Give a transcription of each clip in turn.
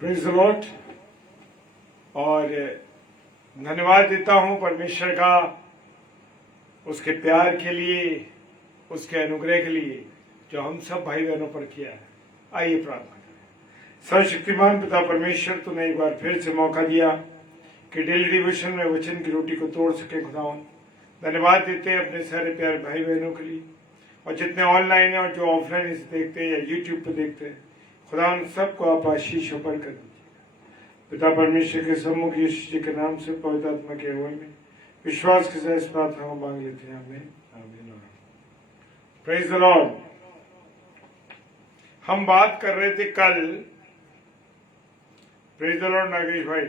Praise the Lord. और धन्यवाद देता हूं परमेश्वर का उसके प्यार के लिए, उसके अनुग्रह के लिए जो हम सब भाई बहनों पर किया है। आइए प्रार्थना करें। सर्वशक्तिमान पिता परमेश्वर, तूने एक बार फिर से मौका दिया कि डेली डिवोशन में वचन की रोटी को तोड़ सके। खुदावन धन्यवाद देते हैं अपने सारे प्यारे भाई बहनों के लिए, और जितने ऑनलाइन है और जो ऑफलाइन इसे देखते हैं या यूट्यूब पर देखते हैं, खुदावन सबको आप आशीष ऊपर कर दीजिए। पिता परमेश्वर के सम्मुख यीशु जी के नाम से पवित्र आत्मा के अगुवाई में विश्वास के साथ प्रार्थना को मांग लेते हैं। आमीन आमीन। Praise the Lord. हम बात कर रहे थे कल, प्रेज द लॉर्ड नागेश भाई,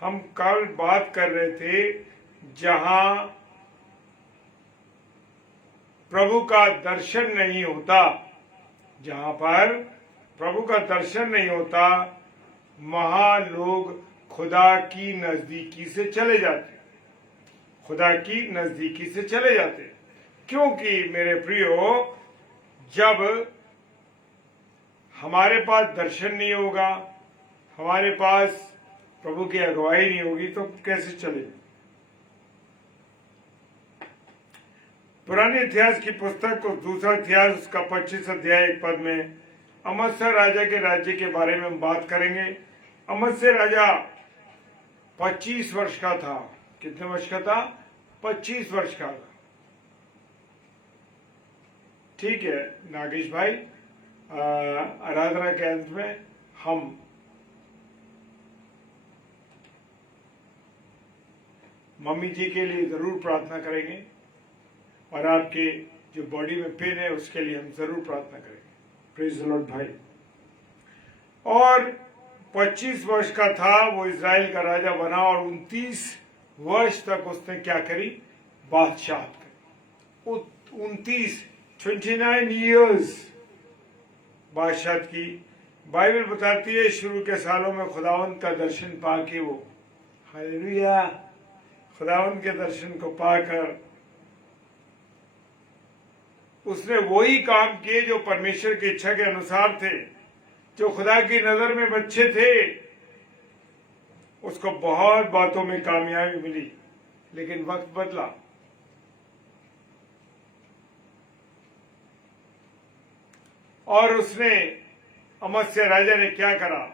हम कल बात कर रहे थे जहां प्रभु का दर्शन नहीं होता, जहां पर प्रभु का दर्शन नहीं होता, वहां लोग खुदा की नजदीकी से चले जाते, खुदा की नजदीकी से चले जाते। क्योंकि मेरे प्रियो, जब हमारे पास दर्शन नहीं होगा, हमारे पास प्रभु की अगुवाई नहीं होगी, तो कैसे चले? पुराने इतिहास की पुस्तक को दूसरा इतिहास उसका 25 अध्याय 1 पद में अमस्या राजा के राज्य के बारे में हम बात करेंगे। अमस्या राजा 25 वर्ष का था। कितने वर्ष का था? 25 वर्ष का था। ठीक है नागेश भाई, आराधना के अंत में हम मम्मी जी के लिए जरूर प्रार्थना करेंगे, और आपके जो बॉडी में पेन है उसके लिए हम जरूर प्रार्थना करेंगे। प्रेज द लॉर्ड भाई। और 25 वर्ष का था वो, इजराइल का राजा बना, और 29 वर्ष तक उसने क्या करी? बादशाहत करी। 29 ईयर्स बादशाहत की। बाइबल बताती है शुरू के सालों में खुदावंत का दर्शन पाके वो, हालेलुया, खुदावंत के दर्शन को पाकर उसने वही काम किए जो परमेश्वर की इच्छा के अनुसार थे, जो खुदा की नजर में अच्छे थे। उसको बहुत बातों में कामयाबी मिली, लेकिन वक्त बदला। और उसने, अमस्या राजा ने क्या करा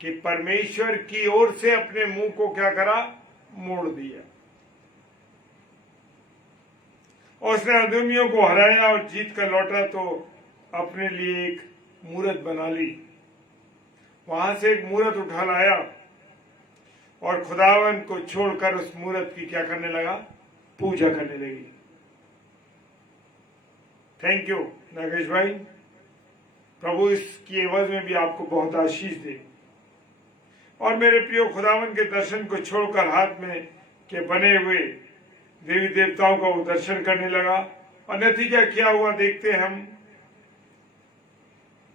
कि परमेश्वर की ओर से अपने मुंह को क्या करा? मोड़ दिया। और उसने अदुमियों को हराया और जीत कर लौटा तो अपने लिए एक मूरत बना ली। वहां से एक मूरत उठा लाया और खुदावन को छोड़कर उस मूरत की क्या करने लगा? पूजा करने लगी। थैंक यू नागेश भाई। प्रभु इसकी एवज में भी आपको बहुत आशीष दे। और मेरे प्रियो, खुदावन के दर्शन को छोड़कर हाथ में के बने हुए देवी देवताओं का वो दर्शन करने लगा, और नतीजा क्या हुआ देखते हैं हम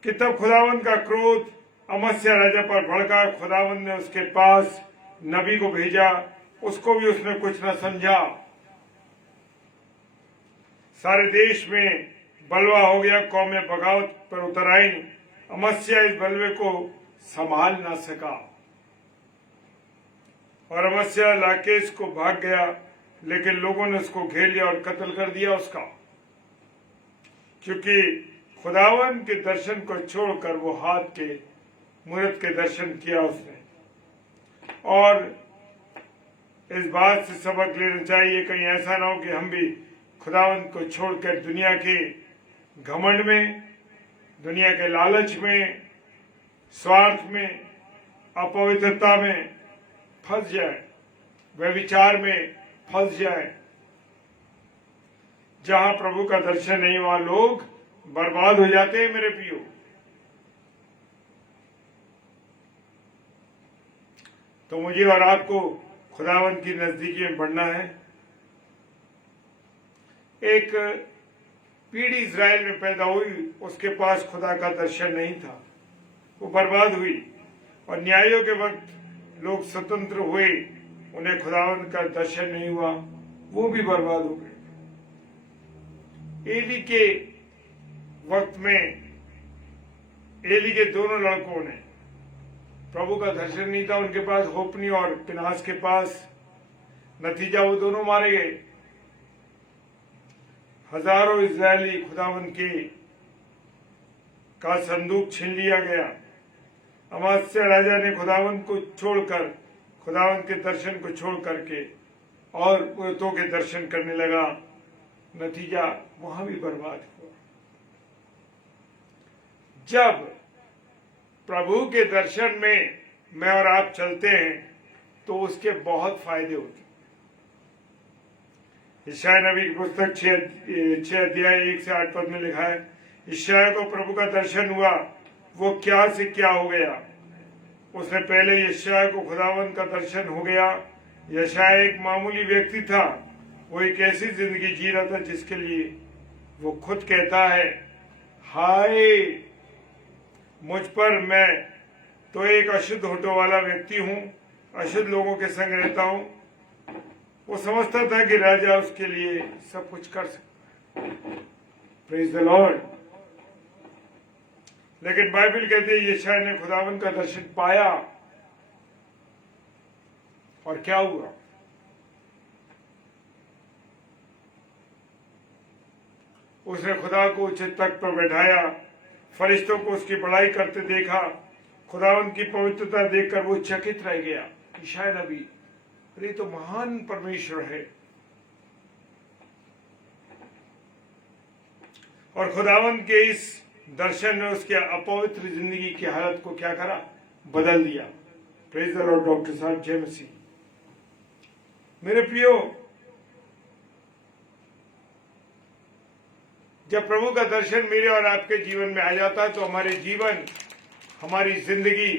कि तब खुदावन का क्रोध अमस्या राजा पर भड़का। खुदावन ने उसके पास नबी को भेजा, उसको भी उसने कुछ न समझा। सारे देश में बलवा हो गया, कौमें बगावत पर उतर आई। अमस्या इस बलवे को संभाल ना सका और अमस्या लाकेश को भाग गया, लेकिन लोगों ने उसको घेर लिया और कत्ल कर दिया उसका, क्योंकि खुदावन के दर्शन को छोड़कर वो हाथ के मूरत के दर्शन किया उसने। और इस बात से सबक लेना चाहिए, कहीं ऐसा ना हो कि हम भी खुदावन को छोड़कर दुनिया के घमंड में, दुनिया के लालच में, स्वार्थ में, अपवित्रता में फंस जाए, व्यभिचार में फंस जाए। जहां प्रभु का दर्शन नहीं, वहां लोग बर्बाद हो जाते हैं मेरे प्रियो। तो मुझे और आपको खुदावन की नजदीकी में बढ़ना है। एक पीढ़ी इजराइल में पैदा हुई, उसके पास खुदा का दर्शन नहीं था, वो बर्बाद हुई। और न्यायों के वक्त लोग स्वतंत्र हुए, उन्हें खुदावन का दर्शन नहीं हुआ, वो भी बर्बाद हो गए। एली के वक्त में एली के दोनों लड़कों ने प्रभु का दर्शन नहीं था, उनके पास होपनी और पिनास के पास। नतीजा वो दोनों मारे गए। हजारों इजरायली खुदावन के का संदूक छीन लिया गया। अमास्या राजा ने खुदावन को छोड़कर, खुदावन के दर्शन को छोड़ करके और पुरतों के दर्शन करने लगा। नतीजा वहां भी बर्बाद हुआ। जब प्रभु के दर्शन में मैं और आप चलते हैं तो उसके बहुत फायदे होते हैं। यशायाह नबी की पुस्तक 6 अध्याय 1 से 8 पद में लिखा है, यशायाह को प्रभु का दर्शन हुआ, वो क्या से क्या हो गया। उसने पहले यशायाह को खुदावन का दर्शन हो गया। यशायाह एक मामूली व्यक्ति था। वो एक ऐसी जिंदगी जी रहा था जिसके लिए वो खुद कहता है, हाय मुझ पर, मैं तो एक अशुद्ध होठों वाला व्यक्ति हूं, अशुद्ध लोगों के संग रहता हूं। वो समझता था कि राजा उसके लिए सब कुछ कर सकता। Praise the Lord. लेकिन बाइबल कहती है यशायाह ने खुदावन का दर्शन पाया और क्या हुआ। उसने खुदा को उच्च तख्त पर बैठाया, फरिश्तों को उसकी बड़ाई करते देखा। खुदावन की पवित्रता देखकर वो चकित रह गया। यशायाह नबी, अरे तो महान परमेश्वर है। और खुदावन के इस दर्शन ने उसके अपवित्र जिंदगी की हालत को क्या करा, बदल दिया। Praise the Lord. डॉक्टर साहब जय मसीह। मेरे प्रियो, जब प्रभु का दर्शन मेरे और आपके जीवन में आ जाता है तो हमारे जीवन, हमारी जिंदगी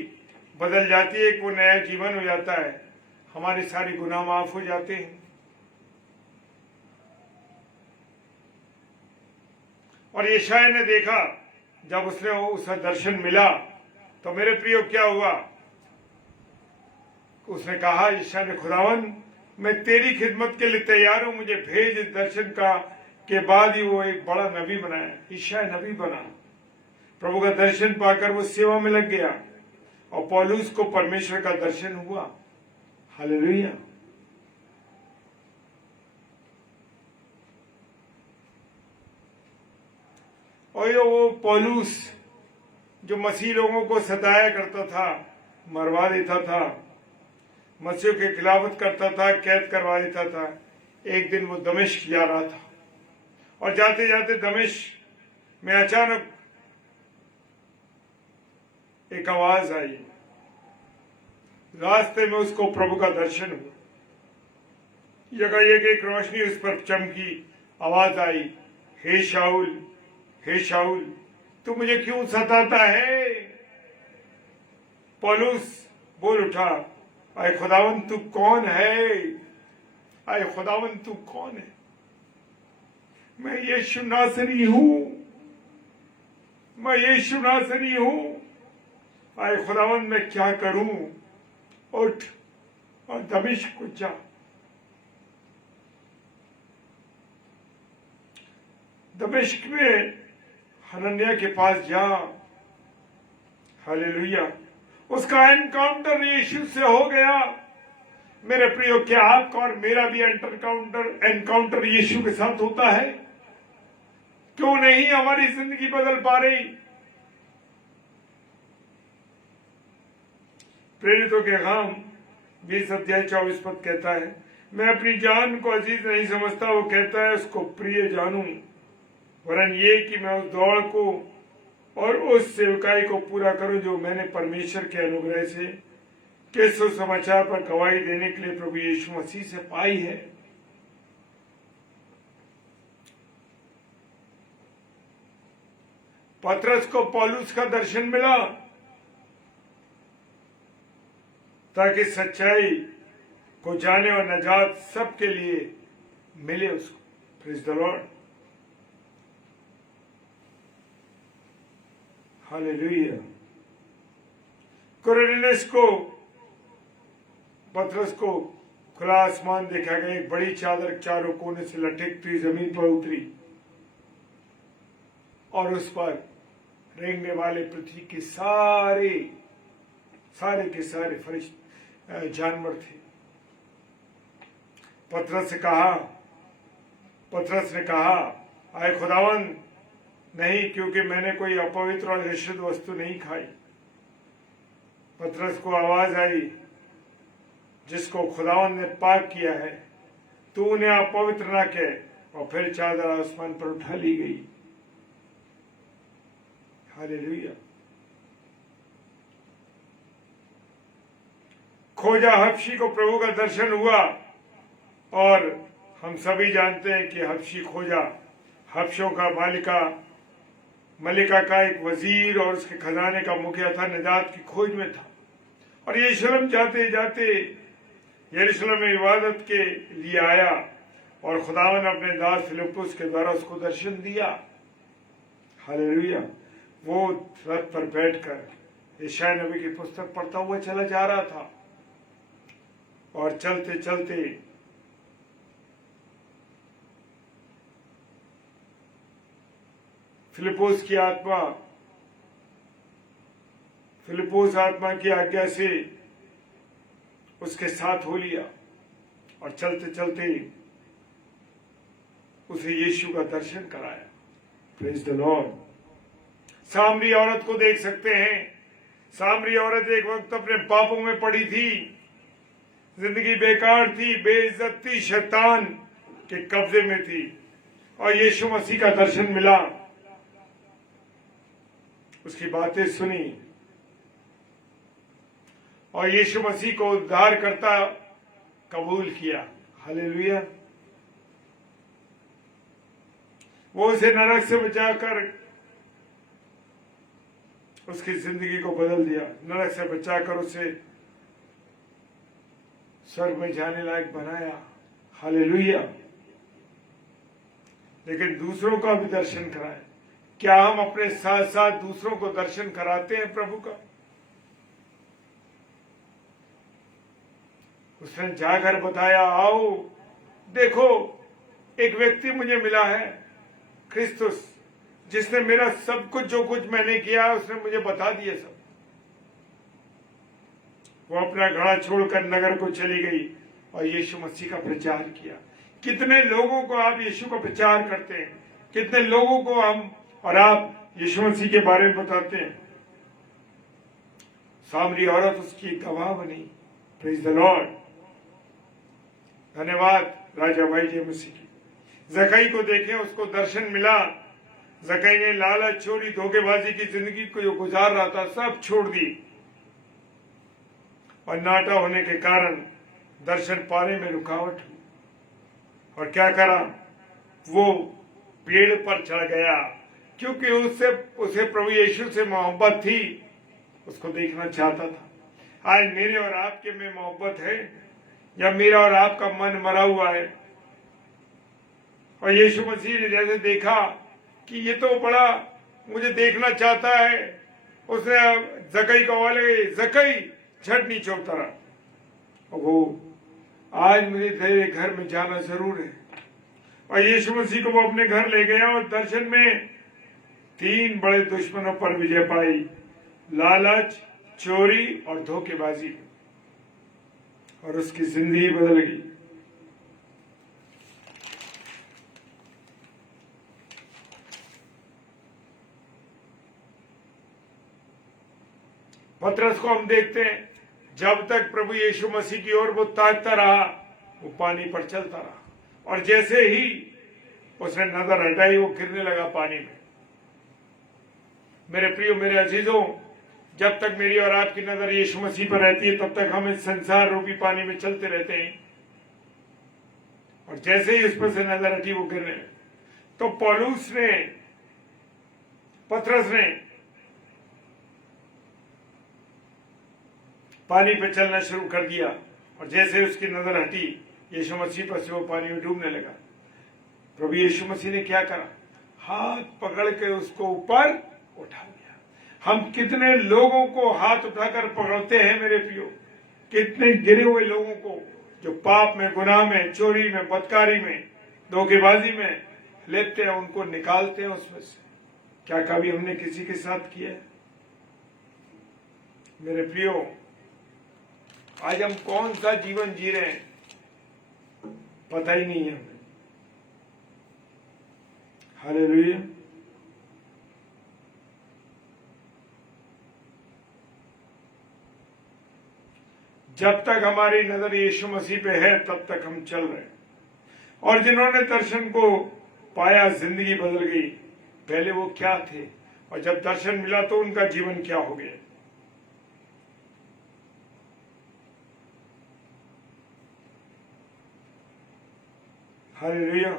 बदल जाती है। एक वो नया जीवन हो जाता है। हमारे सारे गुनाह माफ हो जाते हैं। और यशायाह ने देखा, जब उसने उसका दर्शन मिला तो मेरे प्रियो क्या हुआ, उसने कहा, यशायाह ने, खुदावन मैं तेरी खिदमत के लिए तैयार हूं, मुझे भेज। इस दर्शन का के बाद ही वो एक बड़ा नबी बनाया। यशायाह नबी बना। प्रभु का दर्शन पाकर वो सेवा में लग गया और पौलुस को परमेश्वर का दर्शन हुआ। हालेलुया। और वो पौलुस जो मसीह लोगों को सताया करता था, मरवा देता था, मसीह के खिलाफत करता था, कैद करवा देता था, एक दिन वो दमिश्क जा रहा था और जाते जाते दमिश्क में अचानक एक आवाज आई। रास्ते में उसको प्रभु का दर्शन हुआ। जगह एक रोशनी उस पर चमकी। आवाज आई, हे शाऊल, हे शाऊल, तू मुझे क्यों सताता है। पौलुस बोल उठा, आए खुदावन तू कौन है। आए खुदावन तू कौन है। मैं यीशु नासरी हूं, मैं यीशु नासरी हूं। आए खुदावन मैं क्या करूं। उठ और दमिश्क को जा। दमिश्क में हनन्याह के पास जा। हालेलुया। उसका एनकाउंटर यीशु से हो गया। मेरे प्रियो, क्या आपका और मेरा भी एनकाउंटर यीशु के साथ होता है। क्यों नहीं हमारी जिंदगी बदल पा रही। प्रेरितों के काम 20 अध्याय 24 पद कहता है, मैं अपनी जान को अजीज नहीं समझता। वो कहता है उसको प्रिय जानूं, वरन ये कि मैं उस दौड़ को और उस सेवकाई को पूरा करूं जो मैंने परमेश्वर के अनुग्रह से के सुसमाचार पर गवाही देने के लिए प्रभु यीशु मसीह से पाई है। पतरस को पौलुस का दर्शन मिला ताकि सच्चाई को जाने और नजात सबके लिए मिले उसको। Praise the Lord. Hallelujah. Cornelius को, पतरस को खुला आसमान देखा गया। एक बड़ी चादर चारों कोने से लटकती जमीन पर उतरी और उस पर रेंगने वाले पृथ्वी के सारे के सारे जानवर थे। पतरस ने कहा, आए खुदावन, नहीं, क्योंकि मैंने कोई अपवित्र और अशुद्ध वस्तु नहीं खाई। पतरस को आवाज आई, जिसको खुदावन ने पाक किया है, तू उन्हें अपवित्र ना कह। और फिर चादर आसमान पर उठा ली गई। हालेलुया। खोजा हबशी को प्रभु का दर्शन हुआ, और हम सभी जानते हैं कि हबशी खोजा हबशों का मलिका का एक वजीर और उसके खजाने का मुखिया था, निजात की खोज में था। और यरूशलेम जाते जाते यरूशलेम में इबादत के लिए आया, और खुदावन ने अपने दास फिलिप्पुस के द्वारा उसको दर्शन दिया। हालेलुया। वो रथ पर बैठकर यशायाह नबी की पुस्तक पढ़ता हुआ चला जा रहा था, और चलते चलते फिलिप्पुस आत्मा की आज्ञा से उसके साथ हो लिया, और चलते चलते उसे यीशु का दर्शन कराया। Praise the Lord. सामरी औरत को देख सकते हैं। सामरी औरत एक वक्त अपने पापों में पड़ी थी, जिंदगी बेकार थी, बेइज्जत थी, शैतान के कब्जे में थी, और यीशु मसीह का दर्शन मिला, उसकी बातें सुनी, और यीशु मसीह को उद्धारकर्ता कबूल किया। हालेलुया। वो उसे नरक से बचाकर उसकी जिंदगी को बदल दिया, नरक से बचाकर उसे स्वर्ग में जाने लायक बनाया। हालेलुया। लेकिन दूसरों का भी दर्शन कराए। क्या हम अपने साथ साथ दूसरों को दर्शन कराते हैं प्रभु का? उसने जाकर बताया, आओ देखो, एक व्यक्ति मुझे मिला है, क्रिस्तुस, जिसने मेरा सब कुछ, जो कुछ मैंने किया, उसने मुझे बता दिया सब। वो अपना घड़ा छोड़कर नगर को चली गई और यीशु मसीह का प्रचार किया। कितने लोगों को आप यीशु का प्रचार करते हैं, कितने लोगों को हम और आप यीशु मसीह के बारे में बताते हैं। सामरी औरत उसकी गवाह बनी। Praise the Lord. धन्यवाद राजा भाई जय मसीह की। जकई को देखें, उसको दर्शन मिला। जकई ने लालच, चोरी, धोखेबाजी की जिंदगी को जो गुजार रहा था, सब छोड़ दी, और नाटा होने के कारण दर्शन पाने में रुकावट हुई। और क्या करा? वो पेड़ पर चढ़ गया, क्योंकि उसे प्रभु यीशु से मोहब्बत थी, उसको देखना चाहता था। आज मेरे और आपके में मोहब्बत है, या मेरा और आपका मन मरा हुआ है? और यीशु मसीह ने जैसे देखा कि ये तो बड़ा मुझे देखना चाहता है, उसने जकई को वाले, जकई झट नीचे उतरा। और वो आज मुझे तेरे घर में जाना जरूर है। और यीशु मसीह को वो अपने घर ले गया, और दर्शन में 3 बड़े दुश्मनों पर विजय पाई, लालच, चोरी और धोखेबाजी, और उसकी जिंदगी बदल गई। पतरस को हम देखते हैं, जब तक प्रभु यीशु मसीह की ओर वो ताकता रहा, वो पानी पर चलता रहा, और जैसे ही उसने नजर हटाई, वो गिरने लगा पानी में। मेरे प्रियो, मेरे अजीजों, जब तक मेरी और आपकी नजर यीशु मसीह पर रहती है, तब तक हम इस संसार रूपी पानी में चलते रहते हैं, और जैसे ही उस पर से नजर हटी, वो गिरने। तो पतरस ने पानी पे चलना शुरू कर दिया, और जैसे उसकी नजर हटी यीशु मसीह पर से, वो पानी में डूबने लगा। प्रभु यीशु मसीह ने क्या करा? हाथ पकड़ के उसको ऊपर उठा लिया। हम कितने लोगों को हाथ उठाकर पकड़ते हैं मेरे प्रियो, कितने गिरे हुए लोगों को जो पाप में, गुनाह में, चोरी में, बदकारी में, धोखेबाजी में लेते हैं, उनको निकालते हैं उसमें से। क्या कभी हमने किसी के साथ किया है? मेरे प्रियो, आज हम कौन सा जीवन जी रहे हैं पता ही नहीं है हमें। हालेलुया। जब तक हमारी नजर यीशु मसीह पे है तब तक हम चल रहे हैं। और जिन्होंने दर्शन को पाया जिंदगी बदल गई। पहले वो क्या थे और जब दर्शन मिला तो उनका जीवन क्या हो गया। हालेलुया।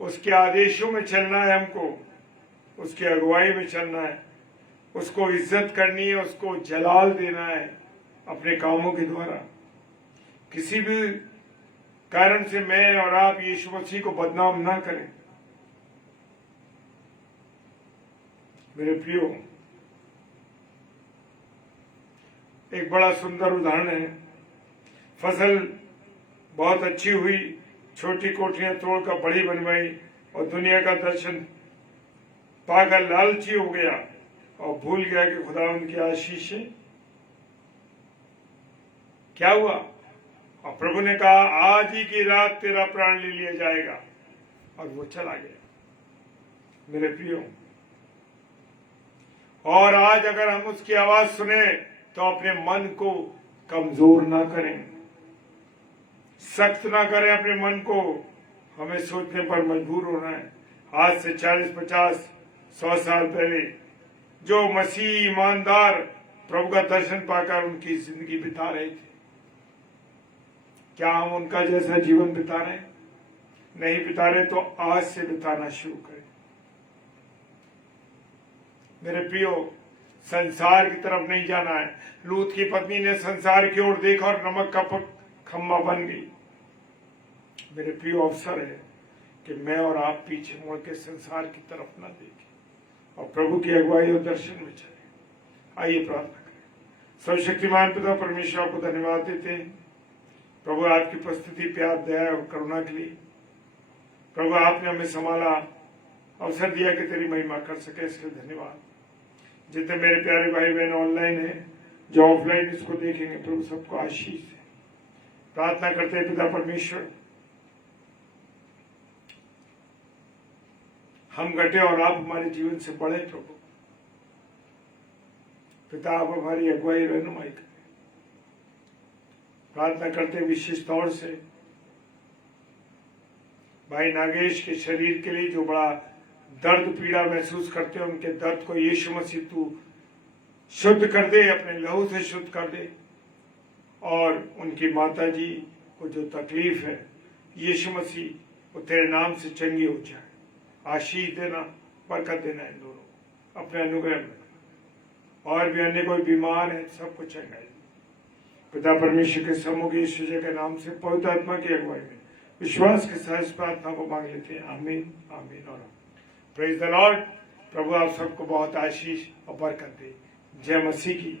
उसके आदेशों में चलना है हमको, उसकी अगुवाई में चलना है, उसको इज्जत करनी है, उसको जलाल देना है अपने कामों के द्वारा। किसी भी कारण से मैं और आप यीशु मसीह को बदनाम ना करें। मेरे प्रियो, एक बड़ा सुंदर उदाहरण है। फसल बहुत अच्छी हुई, छोटी कोठरियां तोड़कर बड़ी बनवाई और दुनिया का दर्शन पाकर लालची हो गया और भूल गया कि खुदा उनकी आशीष है। क्या हुआ? और प्रभु ने कहा आज ही की रात तेरा प्राण ले लिया जाएगा, और वो चला गया। मेरे प्रियो, और आज अगर हम उसकी आवाज सुने तो अपने मन को कमजोर ना करें, सख्त ना करें अपने मन को। हमें सोचने पर मजबूर होना है। आज से 40, 50, 100 साल पहले जो मसीह ईमानदार प्रभु का दर्शन पाकर उनकी जिंदगी बिता रहे थे, क्या हम उनका जैसा जीवन बिता रहे हैं? नहीं बिता रहे तो आज से बिताना शुरू करें। मेरे प्रियो, संसार की तरफ नहीं जाना है। लूत की पत्नी ने संसार की ओर देखा और नमक का खम्बा बन गई। मेरे प्रियो, अवसर है कि मैं और आप पीछे मुड़ के संसार की तरफ न देखें और प्रभु की अगुवाई और दर्शन में चले। आइए प्रार्थना करें। सर्वशक्तिमान पिता परमेश्वर, आपको धन्यवाद देते हैं प्रभु आपकी उपस्थिति, प्यार, दया और करुणा के लिए। प्रभु आपने हमें संभाला, अवसर दिया कि तेरी महिमा कर सके, इसलिए धन्यवाद। जितने मेरे प्यारे भाई बहन ऑनलाइन हैं, जो ऑफलाइन इसको देखेंगे, प्रभु सबको आशीष है। प्रार्थना करते हैं पिता परमेश्वर, हम घटे और आप हमारे जीवन से बढ़े। प्रभु पिता, आप हमारी अगुवाई रहनुमाई करें। प्रार्थना करते विशेष तौर से भाई नागेश के शरीर के लिए, जो बड़ा दर्द पीड़ा महसूस करते हैं, उनके दर्द को यीशु मसीह तू शुद्ध कर दे, अपने लहू से शुद्ध कर दे। और उनकी माता जी को जो तकलीफ है, यीशु मसीह वो तेरे नाम से चंगी हो जाए। आशीष देना, बरकत देना इन दोनों अपने अनुग्रह में। और भी अन्य कोई बीमार है, सबको चंगाई पिता परमेश्वर के सम्मुख यीशु के नाम से पवित्र आत्मा की अगुवाई में विश्वास के साथ इस प्रार्थना को मांग लेते हैं। आमीन, आमीन और प्रेज द लॉर्ड। प्रभु आप सबको बहुत आशीष और बरकत दे। जय मसीह की।